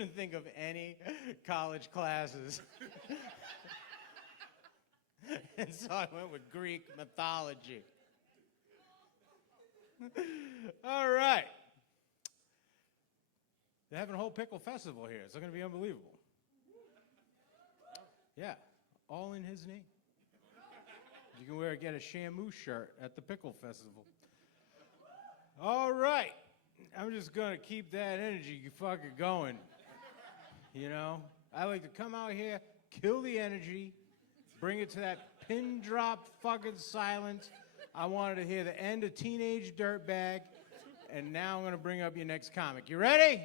couldn't think of any college classes. And so I went with Greek mythology. All right. They're having a whole pickle festival here. It's going to be unbelievable. Yeah, all in his name. You can get a Shamu shirt at the pickle festival. All right. I'm just going to keep that energy fucking going. You know? I like to come out here, kill the energy, bring it to that pin drop fucking silence. I wanted to hear the end of Teenage Dirtbag, and now I'm going to bring up your next comic. You ready?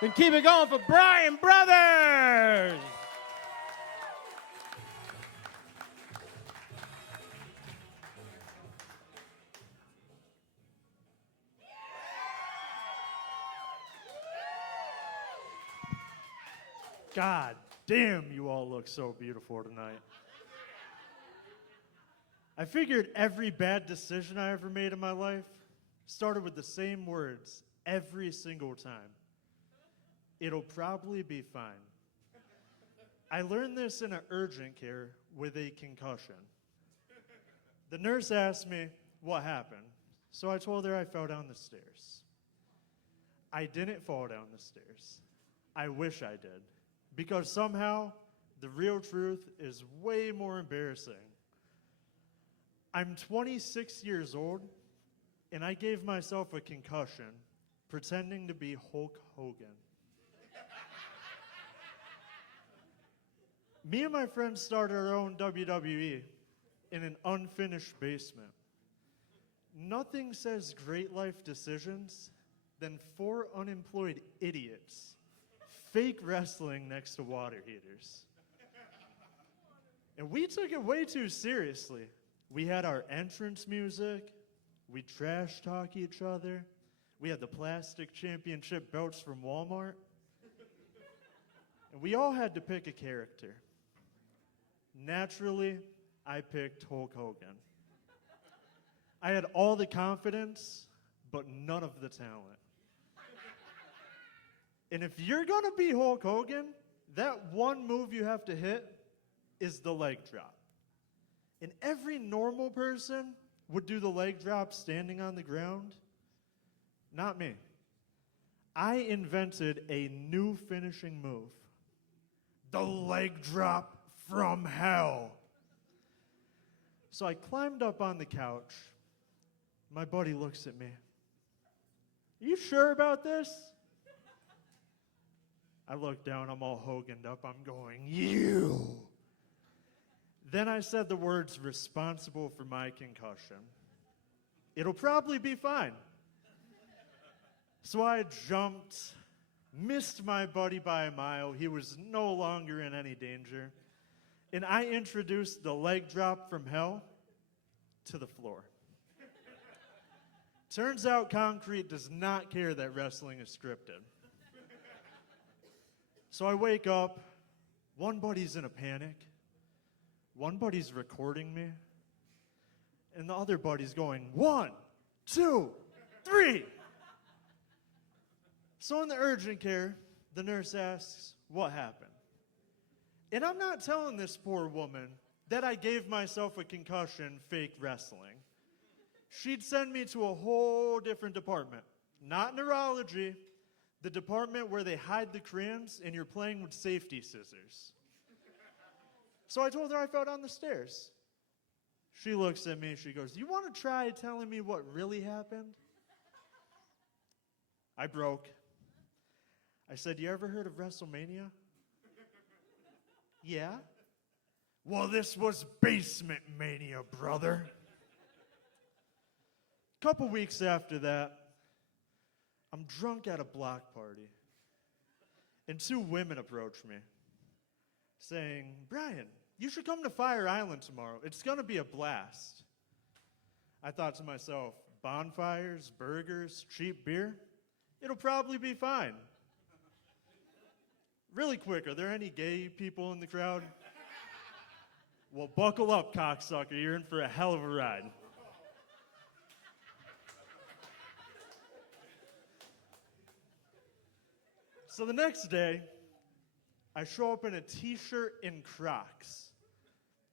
Then keep it going for Brian Brothers! God damn, you all look so beautiful tonight. I figured every bad decision I ever made in my life started with the same words every single time. It'll probably be fine. I learned this in an urgent care with a concussion. The nurse asked me what happened, so I told her I fell down the stairs. I didn't fall down the stairs. I wish I did. Because somehow, the real truth is way more embarrassing. I'm 26 years old, and I gave myself a concussion pretending to be Hulk Hogan. Me and my friends started our own WWE in an unfinished basement. Nothing says great life decisions than 4 unemployed idiots fake wrestling next to water heaters. And we took it way too seriously. We had our entrance music, we trash talk each other, we had the plastic championship belts from Walmart, and we all had to pick a character. Naturally, I picked Hulk Hogan. I had all the confidence, but none of the talent. And if you're gonna be Hulk Hogan, that one move you have to hit is the leg drop. And every normal person would do the leg drop standing on the ground. Not me. I invented a new finishing move. The leg drop from hell. So I climbed up on the couch. My buddy looks at me. Are you sure about this? I look down, I'm all Hoganed up, I'm going, you. Then I said the words responsible for my concussion. It'll probably be fine. So I jumped, missed my buddy by a mile. He was no longer in any danger. And I introduced the leg drop from hell to the floor. Turns out concrete does not care that wrestling is scripted. So I wake up, one buddy's in a panic, one buddy's recording me, and the other buddy's going, 1, 2, 3. So in the urgent care, the nurse asks, what happened? And I'm not telling this poor woman that I gave myself a concussion fake wrestling. She'd send me to a whole different department, not neurology, the department where they hide the crayons and you're playing with safety scissors. So I told her I fell down the stairs. She looks at me, she goes, you want to try telling me what really happened? I broke. I said, you ever heard of WrestleMania? Yeah? Well, this was Basement Mania, brother. Couple weeks after that, I'm drunk at a block party, and 2 women approach me, saying, Brian, you should come to Fire Island tomorrow. It's going to be a blast. I thought to myself, bonfires, burgers, cheap beer? It'll probably be fine. Really quick, are there any gay people in the crowd? Well, buckle up, cocksucker. You're in for a hell of a ride. So the next day, I show up in a t-shirt and Crocs.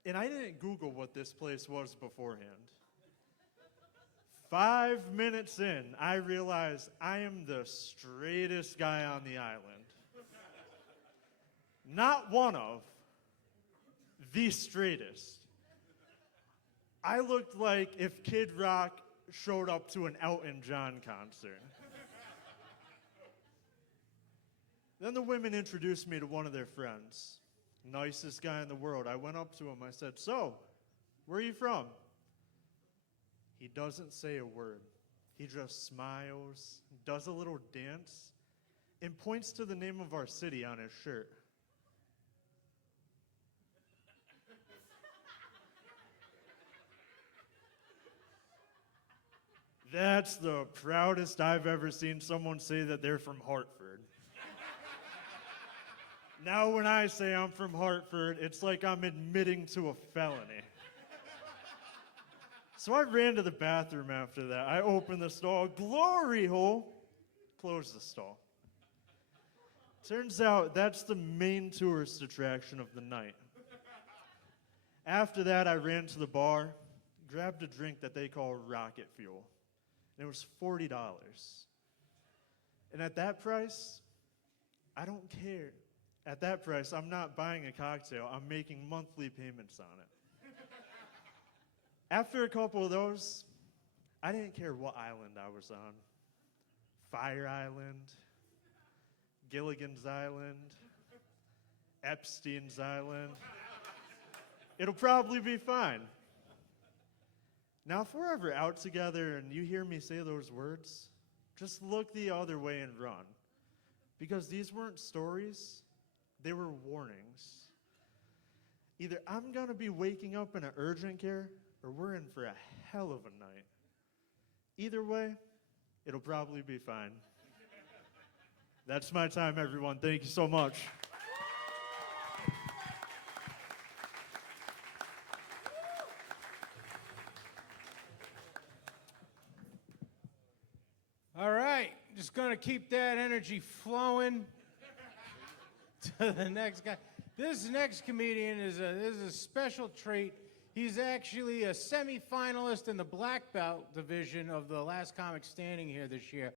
And I didn't Google what this place was beforehand. 5 minutes in, I realize I am the straightest guy on the island. Not one of, the straightest. I looked like if Kid Rock showed up to an Elton John concert. Then the women introduced me to one of their friends. Nicest guy in the world. I went up to him. I said, "So, where are you from?" He doesn't say a word. He just smiles, does a little dance, and points to the name of our city on his shirt. That's the proudest I've ever seen someone say that they're from Hartford. Now when I say I'm from Hartford, it's like I'm admitting to a felony. So I ran to the bathroom after that. I opened the stall, glory hole, closed the stall. Turns out that's the main tourist attraction of the night. After that, I ran to the bar, grabbed a drink that they call rocket fuel. And it was $40. And at that price, I don't care. At that price, I'm not buying a cocktail. I'm making monthly payments on it. After a couple of those, I didn't care what island I was on. Fire Island, Gilligan's Island, Epstein's Island. It'll probably be fine. Now, if we're ever out together and you hear me say those words, just look the other way and run. Because these weren't stories, they were warnings. Either I'm going to be waking up in an urgent care, or we're in for a hell of a night. Either way, it'll probably be fine. That's my time, everyone. Thank you so much. All right, just gonna keep that energy flowing to the next guy. This next comedian is a special treat. He's actually a semi-finalist in the black belt division of the Last Comic Standing here this year.